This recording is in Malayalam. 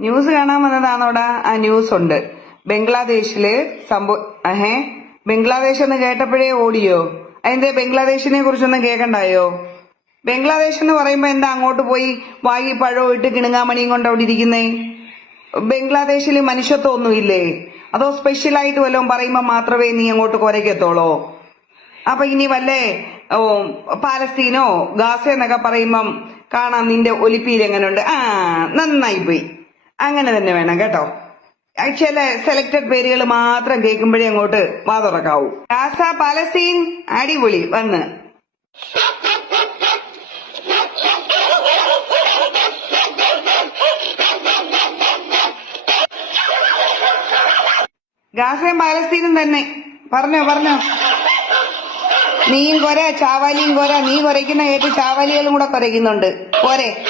ന്യൂസ് കാണാൻ വന്നതാണോടാ? ആ ന്യൂസ് ഉണ്ട്. ബംഗ്ലാദേശില് ബംഗ്ലാദേശ് എന്ന് കേട്ടപ്പോഴേ ഓടിയോ? അതിന്റെ ബംഗ്ലാദേശിനെ കുറിച്ചൊന്നും കേൾക്കണ്ടായോ? ബംഗ്ലാദേശ് എന്ന് പറയുമ്പോ എന്താ അങ്ങോട്ട് പോയി വായി പഴവും ഇട്ട് കിണുങ്ങാമണിയും കൊണ്ട് അവിടെ ഇരിക്കുന്നേ? ബംഗ്ലാദേശിൽ മനുഷ്യത്വം ഒന്നുമില്ലേ? അതോ സ്പെഷ്യലായിട്ട് വല്ലതും പറയുമ്പോ മാത്രമേ നീ അങ്ങോട്ട് കുരയ്ക്കത്തോളോ? അപ്പൊ ഇനി വല്ലേ പാലസ്തീനോ ഗാസ എന്നൊക്കെ പറയുമ്പം കാണാം നിന്റെ ഒലിപ്പീര് എങ്ങനെയുണ്ട്. നന്നായി പോയി. അങ്ങനെ തന്നെ വേണം കേട്ടോ. ചില സെലക്ടഡ് പേരുകൾ മാത്രം കേൾക്കുമ്പോഴേ അങ്ങോട്ട് വാ തുറക്കാവൂ. ഗാസ പാലസ്തീൻ അടിപൊളി വന്ന്. ഗാസയും പാലസ്തീനും തന്നെ. പറഞ്ഞോ. നീയും കൊര, ചാവാലിയും കൊര. നീ കുരയ്ക്കുന്ന കേട്ട് ചാവാലികളും കൂടെ കുരയ്ക്കുന്നുണ്ട്. പോരെ.